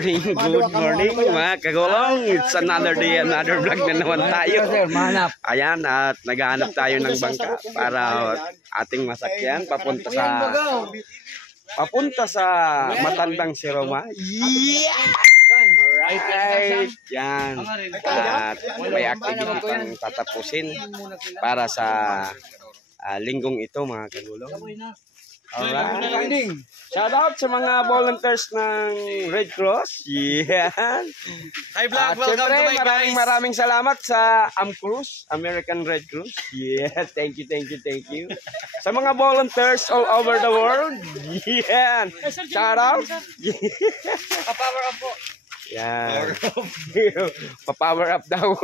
good morning mga kagulong. It's another day, another vlog na naman tayo. Ayan, at naghahanap tayo ng bangka para ating masakyan papunta sa matandang si Roma. Yeah! Alright, yan. At may activity pang tatapusin para sa linggong ito mga kagulong. Alright. Shout out sa mga volunteers ng Red Cross. Yeah. Hi vlog, welcome to my guys. Maraming salamat sa AMCRUS, American Red Cross. Yeah, thank you. Sa mga volunteers all over the world. Yeah. Shout out. Pa-power up po. Yeah. Pa-power up daw.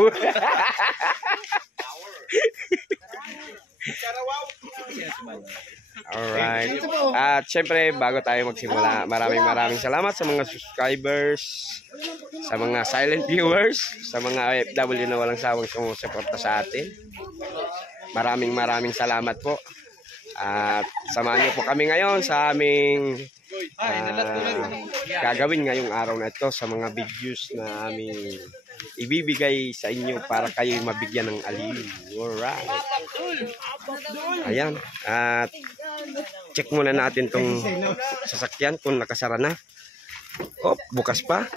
Alright. At syempre, bago tayo magsimula, maraming salamat sa mga subscribers, sa mga silent viewers, sa mga OFW na walang sawang sumusuporta sa atin. Maraming salamat po. At samahan niyo po kami ngayon sa aming gagawin ngayong araw na ito sa mga videos na aming ibibigay sa inyo para kayo mabigyan ng aliw. Alright. Ayan. At check muna natin tong sasakyan kung nakasara na. Oh, bukas pa.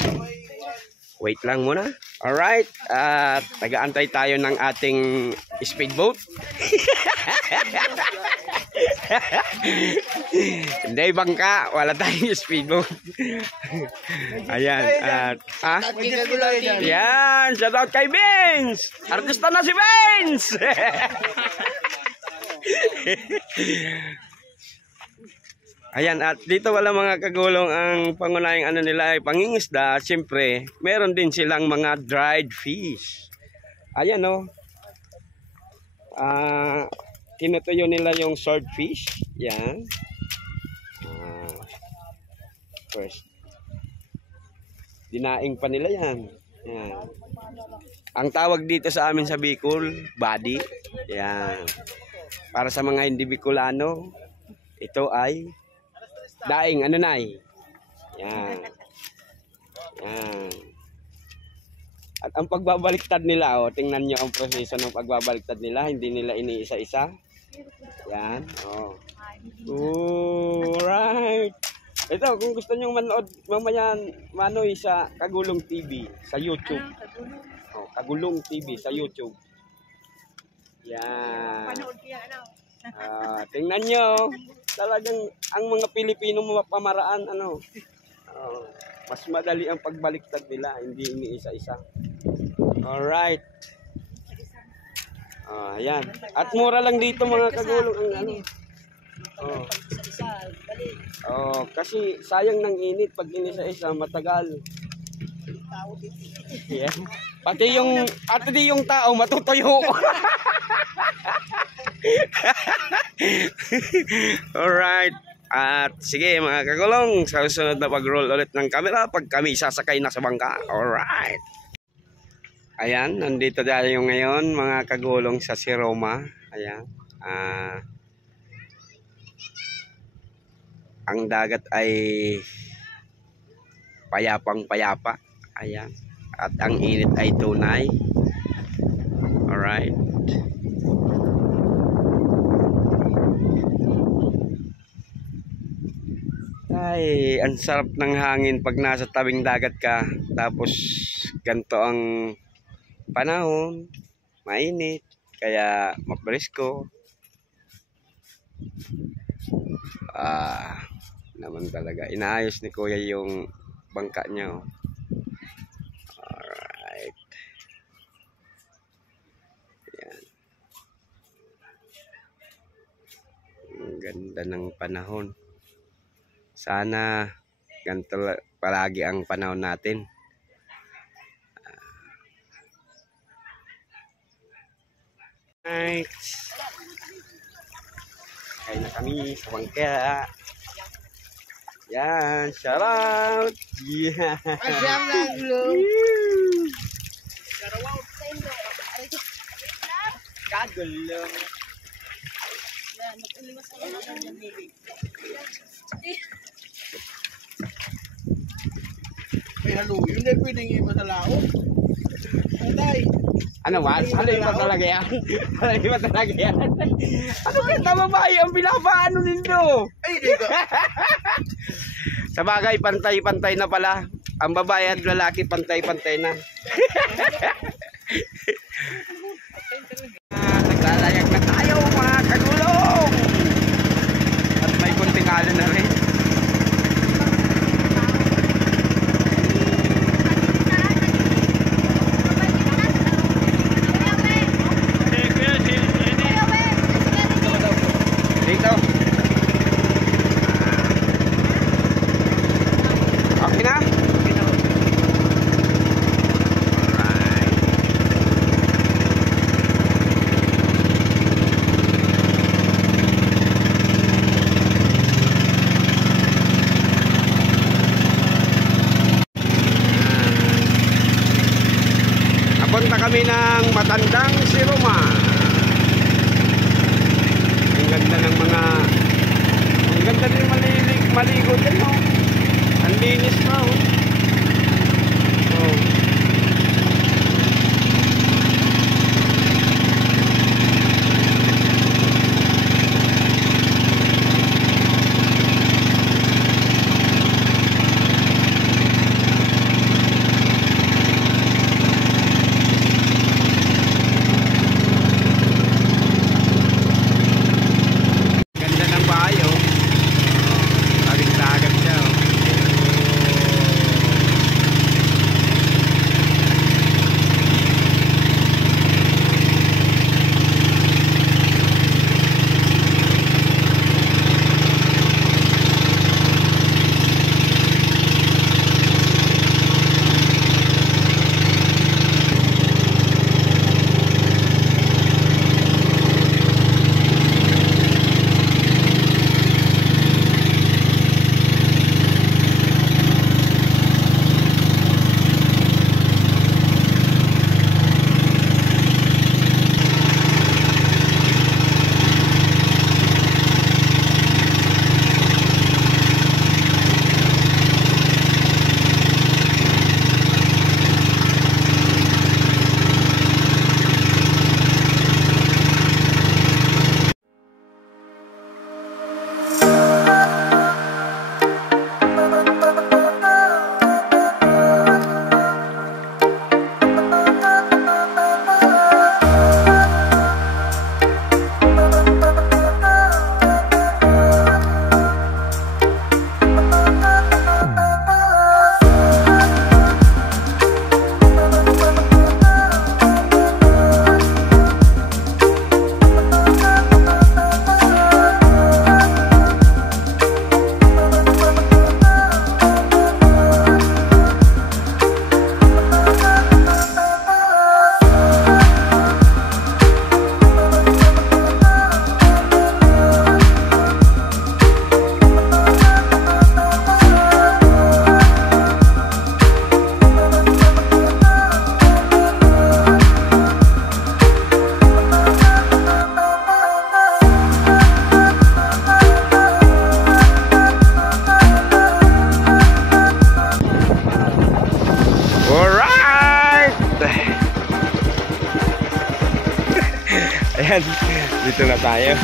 Wait lang muna. Alright. At nag-aantay tayo ng ating speedboat. Hindi bangka, wala tayong speedboat. Ayan. At yan, shout out kay Vince. Artista na si Vince. Ayan, at dito wala mga kagulong, ang pangunahing ano nila ay pangingisda. Siyempre, meron din silang mga dried fish. Ayan o. Tinutuyo nila yung swordfish. Yan. First. Dinaing pa nila yan. Yan. Ang tawag dito sa amin sa Bicol, body. Yan. Para sa mga hindi Bicolano, ito ay daing. Ano na eh? Yan. Yan. At ang pagbabaliktad nila, oh, tingnan nyo ang proseso ng pagbabaliktad nila. Hindi nila iniisa-isa. Yan. Oh. Alright. Ito, kung gusto nyo manood, mamaya manoy sa Kagulong TV sa YouTube. Oh, Kagulong TV sa YouTube. Yan. Tingnan nyo. Talagang ang mga Pilipino pamaraan, ano, mas madali ang pagbaliktad nila, hindi iniisa-isa. Alright. Ayan. At mura lang dito mga kagulong ang ano. Kasi sayang ng init pag inisa-isa, matagal. Yeah. Pati yung tao matutuyo. Alright. At sige mga kagulong, sa susunod na pag-roll ulit ng camera pag kami sasakay na sa bangka. Alright. Ayan, nandito tayo ngayon mga kagulong sa si Roma. Ayan. Ang dagat ay payapang-payapa. Ayan. At ang init ay tunay. Alright. Ay, ang sarap ng hangin pag nasa tabing dagat ka. Tapos ganito ang panahon, mainit, kaya mapresko. Naman talaga. Inaayos ni Kuya yung bangka niya. Oh. Alright. Yan. Ang ganda ng panahon. Sana ganito palagi ang panahon natin. Right. Kaya na kami sa bangka. Yan, shout out. Yeah. Kagulong. halo. Yun ay pwedeng iba sa lao. Atay. Ano ba? Ano ba talaga yan? Ano ba talaga yan? Ano kaya babae ang pinapaano nindo? Ay, di ko. Sa bagay, pantay-pantay na pala. Ang babae at lalaki, pantay-pantay na. Naglalayag na tayo mga kagulong. At may kunting alon na rin. Dito. Okay na? Napunta kami ng Matandang Siroma. Ang ganda ng mga, ang ganda din maligo din, oh. Ang linis pa, oh. Oh. Ganda ng bahay, oh. Tagang-tagang siya, oh. Ayan, dito na tayo.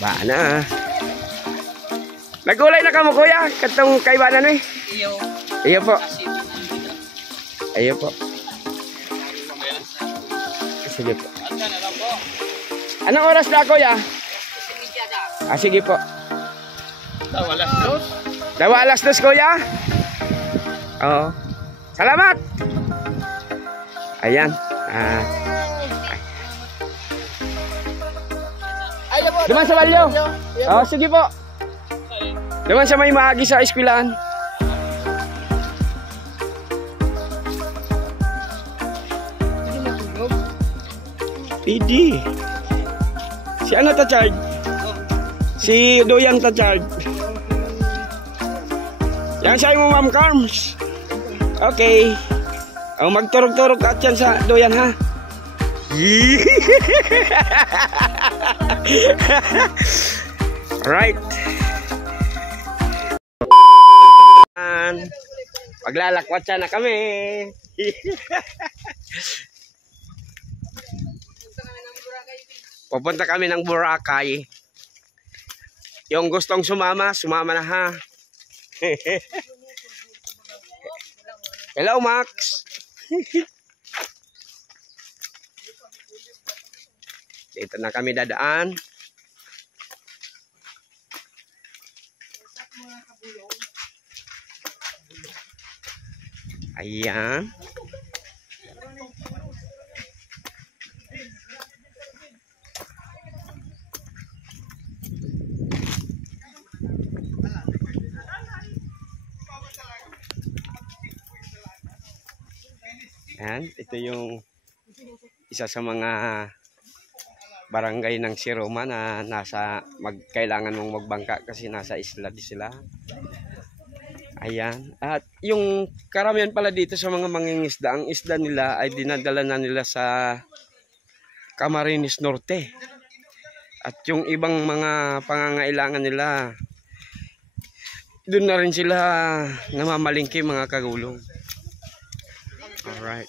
Bana. Nagulay na ka mo kuya, katong kaibanan eh. Iyo. Iyo po. Iyo po. Sige po. Anong oras na kuya? Sige po. Alas dos. Dawa alas 2 kuya? Oo. Salamat! Ayan. Duman sa balyo. Oo, sige po. Duman sa may maagi sa eskwelahan. Pidi. Si ano ta-charge? Si Doyan ta-charge. Yan sa'yo mo, Ma'am Carms. Okay. Magturog-turog ka dyan sa Doyan, ha? Right. Paglalakwatsa na kami. Pupunta kami ng Boracay. Yung gustong sumama, sumama na ha. Hello, Max. Dito na kami dadaan. Ayan. Ayan, ito yung isa sa mga barangay ng Siroma na kailangan mong magbangka kasi nasa isla di sila. Ayan. At yung karamihan pala dito sa mga mangingisda, ang isda nila ay dinadala na nila sa Camarines Norte. At yung ibang mga pangangailangan nila, doon na rin sila namamalingki mga kagulong. Alright.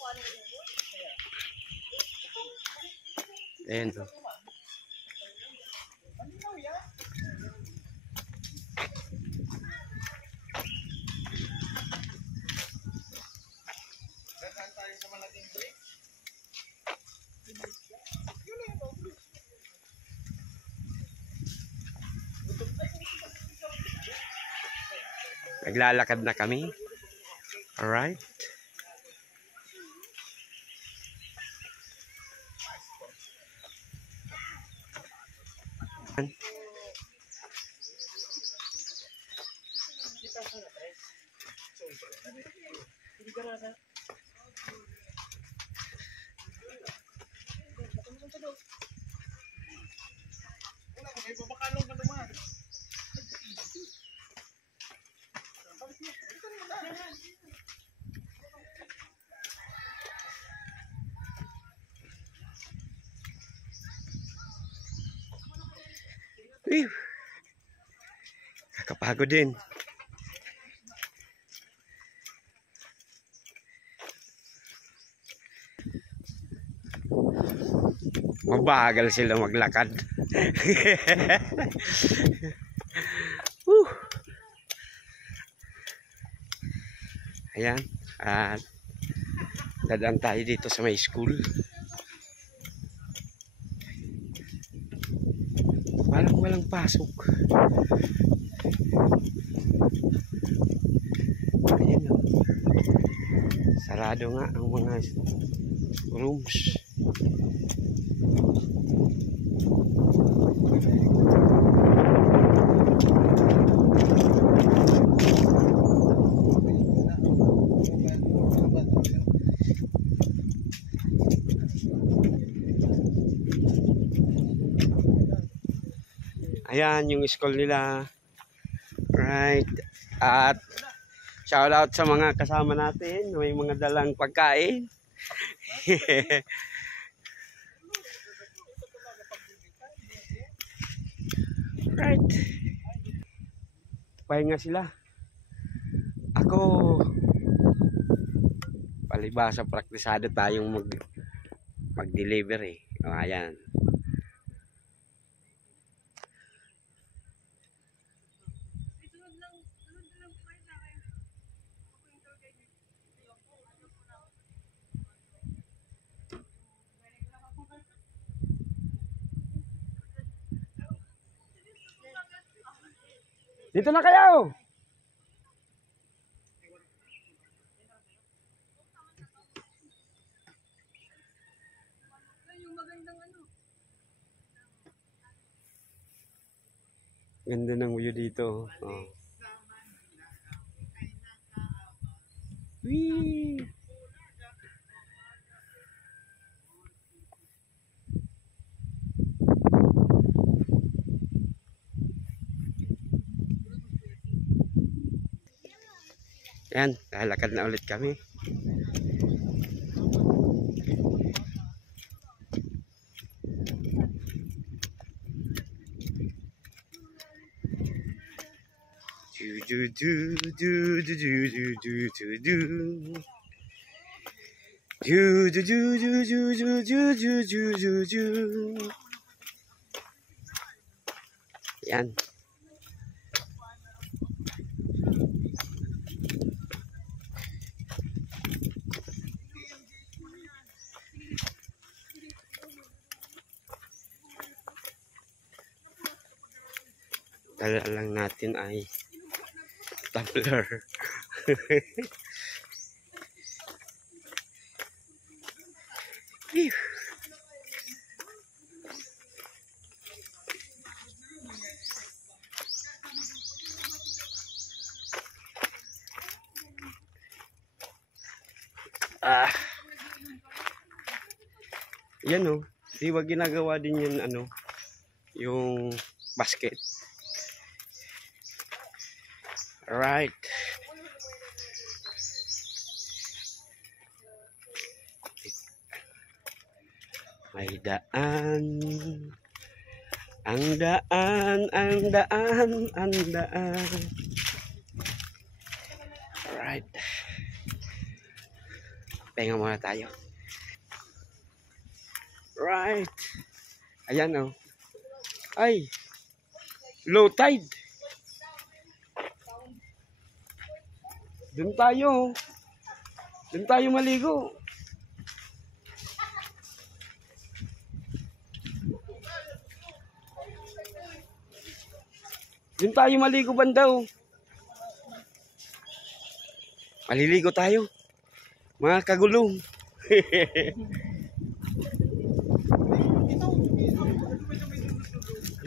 Ayan o. Naglalakad na kami. Alright. Kakapagod din. Mabagal sila maglakad. Ayan. At dadaan tayo dito sa may school. Walang pasok. Ayan o. Sarado nga ang mga rooms. Ayan yung school nila. Right. At shout out sa mga kasama natin. May mga dalang pagkain. Right. Pahinga sila. Ako palibasa praktisado tayong mag-deliver eh. O, ayan. Dito na kayo. Ganda ng view dito. Oh. Whee! Yan, lalakad na ulit kami. Yan. Dala lang natin ay tumbler. Phew. Yan o. Di ba ginagawa din yun ano, yung basket. Right. May daan. Ang daan, ang daan, ang daan. Alright. Pahinga muna tayo. Right. Ayan oh. Ay. Low tide. Doon tayo. Doon tayo maligo. Doon tayo maligo bandaw. Maliligo tayo. Mga kagulong.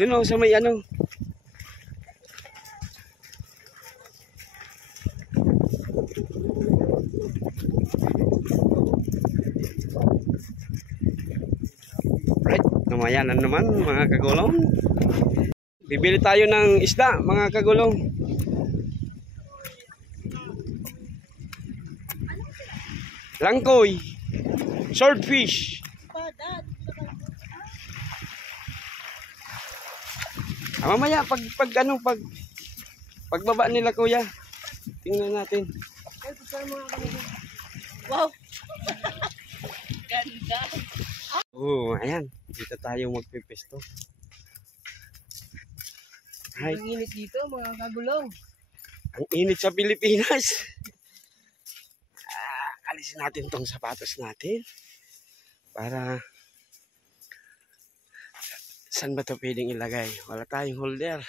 Doon o sa may ano. Right, namayanan naman mga kagulong. Bibili tayo ng isda mga kagulong. Langkoy, swordfish. Mamaya pagbaba nila kuya. Tingnan natin. Wow. Ganda. Oh, ayan. Dito tayo magpipesto. Right. Ang init dito mga kagulong. Ang init sa Pilipinas. Alisin natin tong sapatos natin. Para saan ba ito pwedeng ilagay? Wala tayong holder.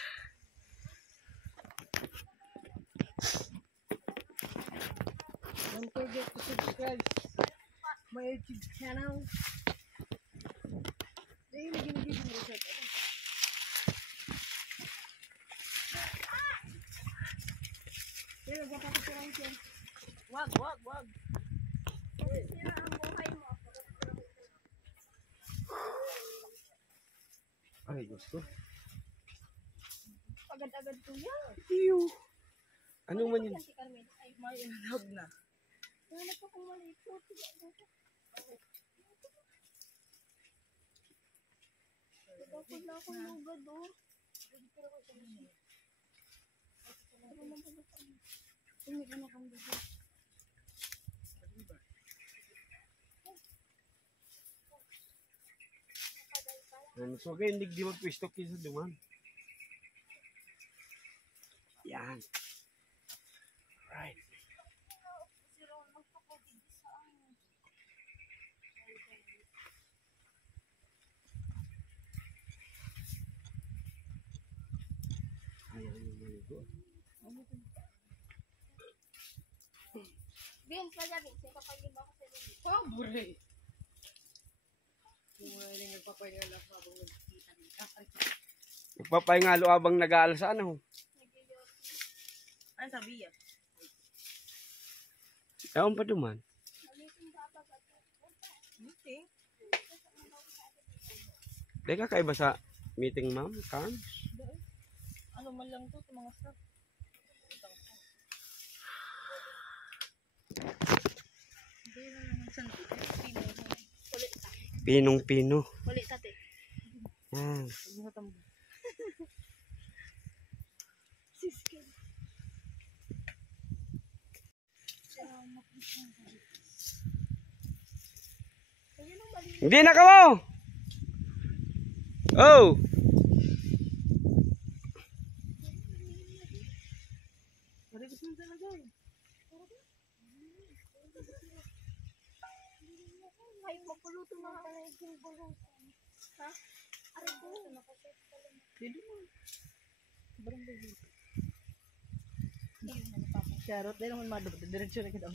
Don't forget to subscribe my YouTube channel. Wag. Ay, gusto. Agad-agad ko yan. Iyo. Ano man yun? Si Carmen. Ay, May inhog na. wala pa kong malipot. Tapos na akong lugad, oh. Tumig na kang lugad. So, kaya hindi di magpwistok yun sa duman. Yan. Right. Ayan yung maligo. Vince, masabi. Sige kapag iba ko sa lugad. Pobre. Yung mga ilang nagpapahinga lang habang nagkikita nila. Magpapahingalo abang nag-aalas ano. Ano sabi yan? Ewan pa duman. Okay. Di ka kaiba sa meeting ma'am, Carms? Ano man lang to, mga staff. Hindi naman santi. Ulit ta. Pinong-pino. Ulit tate. Yan. Siskin. Hindi na ka mo. Oh. Ay, mapuluto mga kanayang bulutan. Ha? Aray ko. Nakasip ka lang. Charot, dahil naman madabot. Diretso na kita.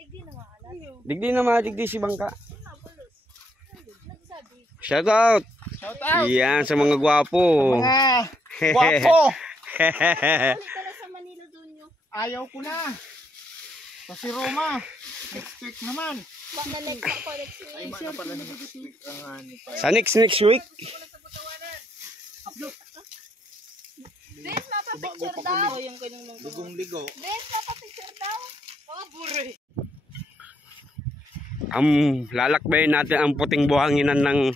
Igdi na maalat. Digdi na madigdi si Bangka. Nabulos. Nagsabi. Shout out. Shout out! Yan sa mga gwapo. Mga guwapo! Balik ka na sa Manila doon yung Ayaw ko na. So si Roma, next week naman. baka next ako next Ay, week. mana pala next week ang ano pa. Sa next week. Bes, mapapicture daw. Yung kanyang mga Lugong ligo. Bes, mapapicture daw. mga buri. Lalakbayin natin ang puting buhanginan ng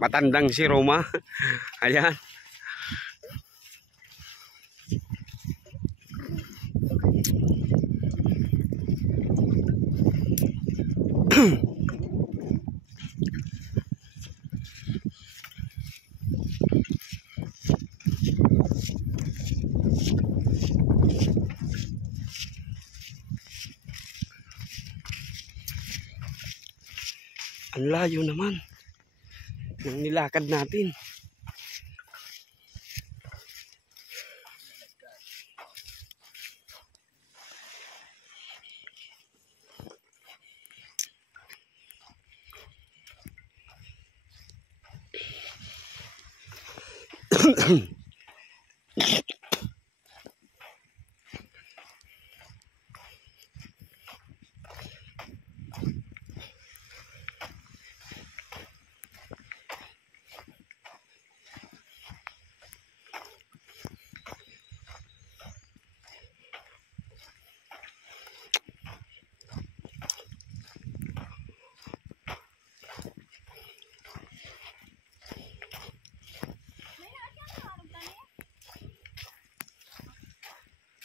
matandang si Roma. Ayan. Ang layo naman ng nilakad natin.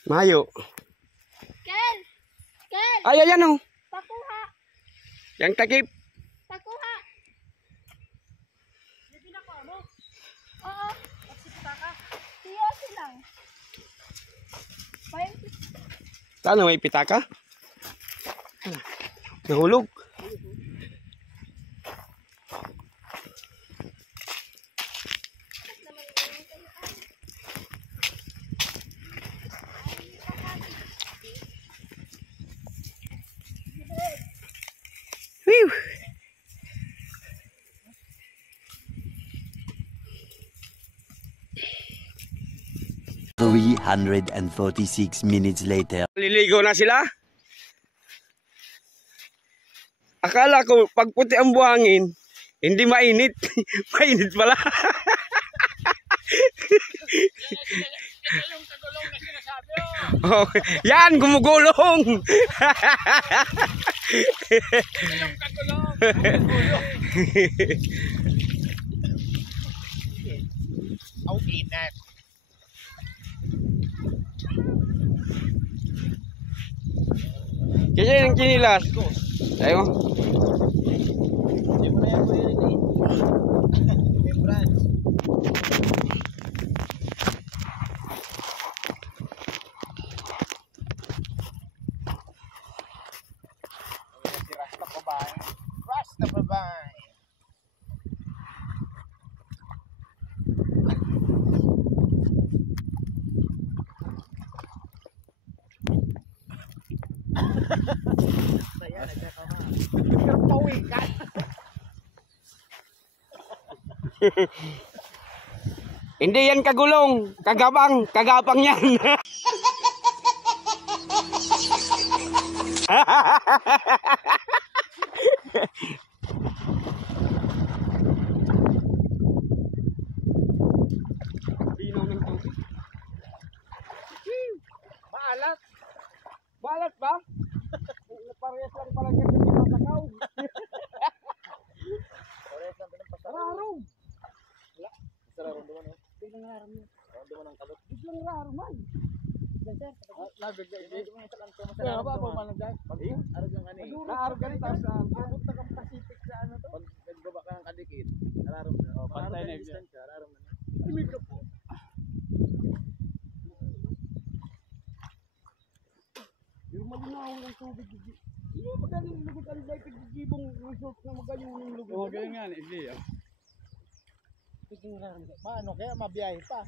Mayo. Kel! Kel! Ay, ayan oh. Pakuha! Yang takip. Pakuha! Hindi na ko ano? Oo. Tiyosi lang. Sana may pitaka. Nahulog. Whew. $346 later. Liligo na sila. Akala ko pag puti ang buhangin, hindi mainit. Mainit pala. Kagulong na sinasabi Oh, yan, gumugulong. Au inat. Kaya yung kinilas. Tayo. Hindi mo na yan po yun eh. Membrane. Si Rasta babae. Rasta babae. Pawikan. Hindi yan kagulong, kagapang yan. Maalat. Balat ba? Parehas lang pala dyan yung matakaw. Rarong. Sararong duman eh. Biglang rarong yun. Duman ang kalot. Biglang rarong man. Lagag. Kaya ba po malagay? Pag arag lang ano eh. Naarap ka rin, tapos pupunta kang Pacific sa ano to? Pag nagbaba ka ng kadikit, nararam na. Oh, pantay na yung distance ka, nararam na. Yung malinaw ng tubig. Yung magaling lugot ang dahil kagigibong resort na magaling yung lugot. Oo, ganyan nga, hindi. Paano kaya mabiyahe pa?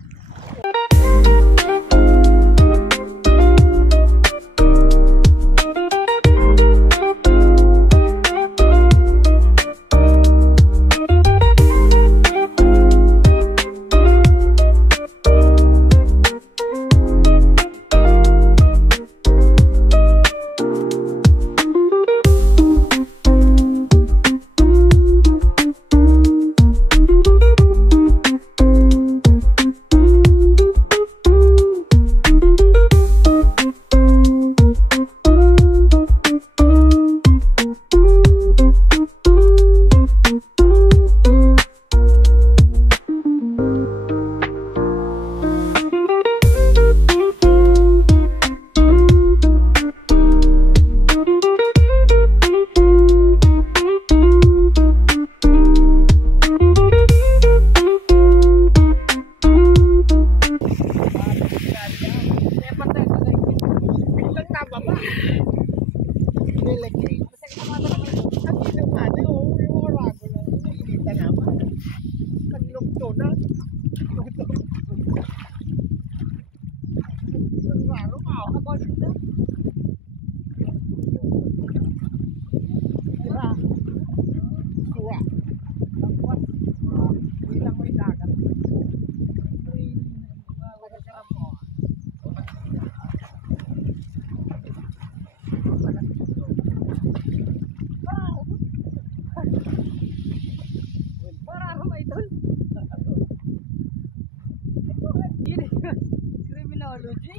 Criminology?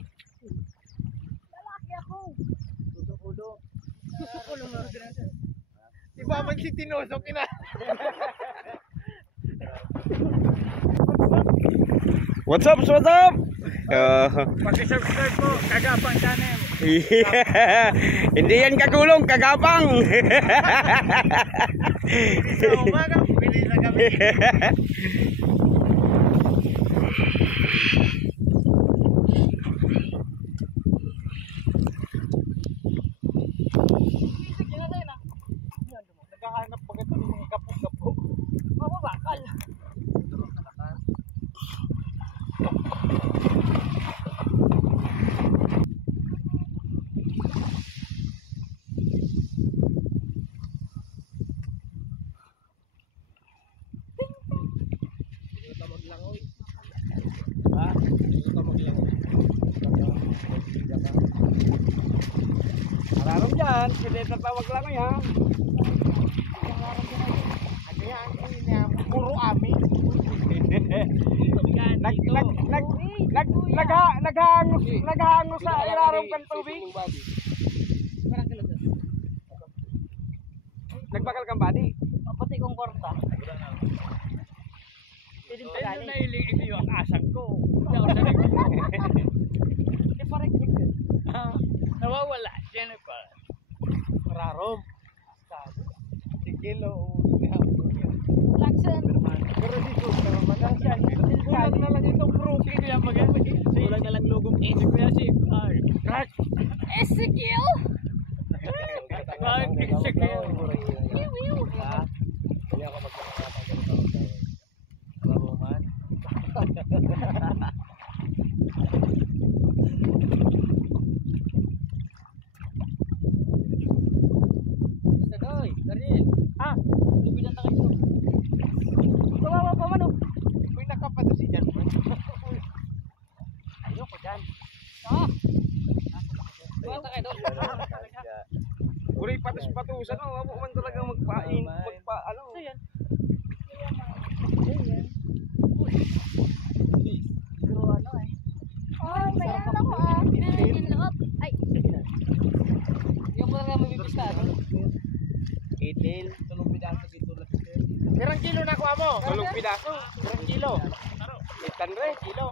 Lalaki ako. Susukulo mo. Iba man si Tinoso kina. What's up? What's up? Pag-subscribe po, Kagapang Channel. Hindi yan kagulong, kagapang. Sa umaga, pili na kami. Naghahanap pa kita ng mga kapog-kapog. Mababakal. Mararong dyan, pwede tatawag lang ya. Ano yan? Puro ami. Naghahangos sa ilarong kan tubig. Nagbakal kang body. Pati kong korta. Pwede pa Ayun gani. na ilig yung asang ko. Hindi ako salig. Hindi pa rin tigil. Nawawala, Jennifer. Rarom. Sigilo. Laksan. Pero dito, pero maganda siya. Kulang na lang itong brookie. Kaya maganda. Kulang na lang logong S. Kaya si Crash. Ezekiel? Bakit Ezekiel? Kaya ako magkakapagod. Alam mo man? Tadoy, Daniel. Lubinan na kayo. Kawawa pa man oh. May nakapato si Jan. Ayoko dyan. Bata kayo doon. Uri patus-patusan, no? Amo man talaga ano. So yan. Pero ano eh. Oh, may ano ko ah. Meron din loob. Ay, Yung mga nga mabibis ka, ano? Itil. Tulong pidaso dito lang. Pirang kilo na kuha mo? Tulong pidaso. Pirang kilo? Itan re. Kilo.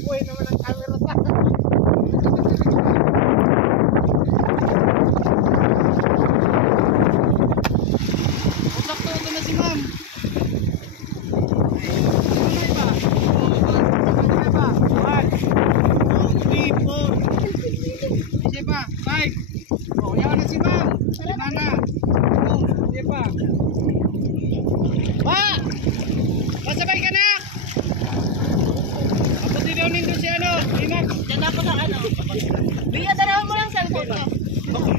Buhay naman ang camera sa. Sakto na si ma'am. Pasabay ka na! Abutin daw nindo si ano, Imak. Diyan ako na ano. Biya, dalawa mo lang cellphone ko.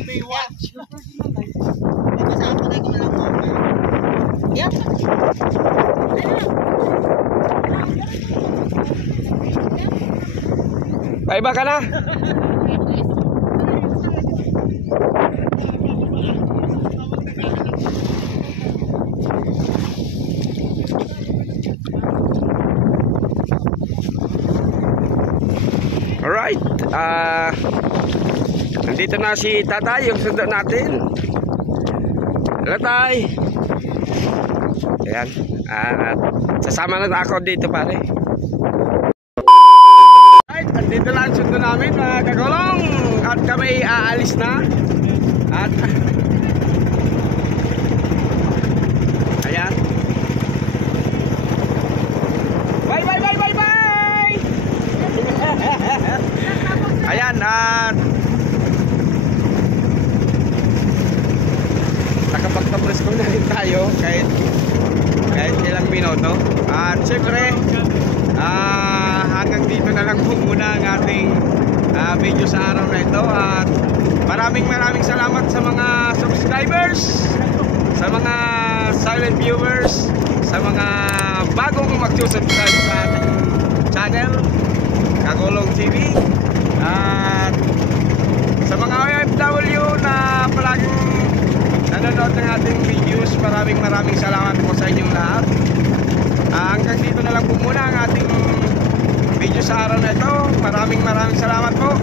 Baywatch. Saan ko na ito lang ko. Yan. Paiba ka na? Alright, nandito na si Tatay, yung sundo natin. Hello, Tay. Ayan, sasama na ako dito, pare. Alright, nandito na ang sundo namin, mga kagulong. At kami aalis na. At ayan. Bye, bye, bye, bye, bye! Ayan, at nakapagtapos ko na rin tayo kahit ilang minuto. At syempre, hanggang dito na lang po muna ang ating video sa araw na ito. At maraming salamat sa mga subscribers, sa mga silent viewers, sa mga bagong mag-subscribe sa ating channel Kagulong TV, at sa mga OFW na palaging nanonood ng ating videos, maraming salamat po sa inyong lahat. Hanggang dito na lang po muna ang ating video sa araw na ito. Maraming salamat po.